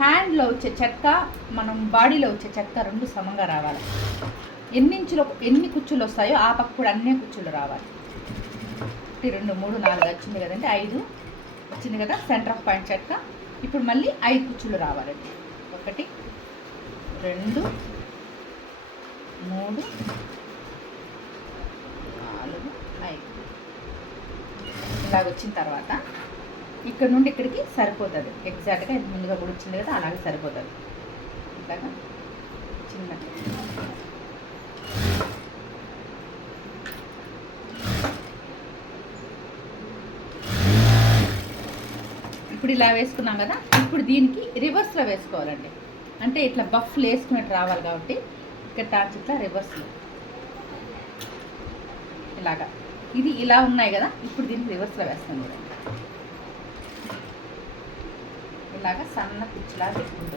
హ్యాండ్లో వచ్చే చెక్క, మనం బాడీలో వచ్చే చెక్క రెండు సమంగా రావాలి. ఎన్ని కుచ్చులు వస్తాయో ఆ పక్క కూడా అన్ని కుచ్చులు రావాలి. 1 2 3 4 వచ్చింది కదండి, 5 వచ్చింది కదా సెంటర్ ఆఫ్ పాయింట్ చెక్క. ఇప్పుడు మళ్ళీ 5 కుచ్చులు రావాలండి. 1 2 3 4 5 ఇలాగ వచ్చిన తర్వాత ఇక్కడ నుండి ఇక్కడికి సరిపోతుంది. ఎగ్జాక్ట్గా ఇది ముందుగా కూడా వచ్చింది కదా, అలాగే సరిపోతుంది. ఇట్లాగా చిన్న ఇప్పుడు ఇలా వేసుకున్నాం కదా. ఇప్పుడు దీనికి రివర్స్లో వేసుకోవాలండి. అంటే ఇట్లా బఫ్లు వేసుకున్నట్టు రావాలి కాబట్టి ఇక్కడ టార్చ్ ఇట్లా రివర్స్లో ఇలాగా. ఇది ఇలా ఉన్నాయి కదా, ఇప్పుడు దీనికి రివర్స్లో వేస్తాం చూడండి. ఇలాగా సన్న కుచ్చులా పెట్టుకుంటుంది.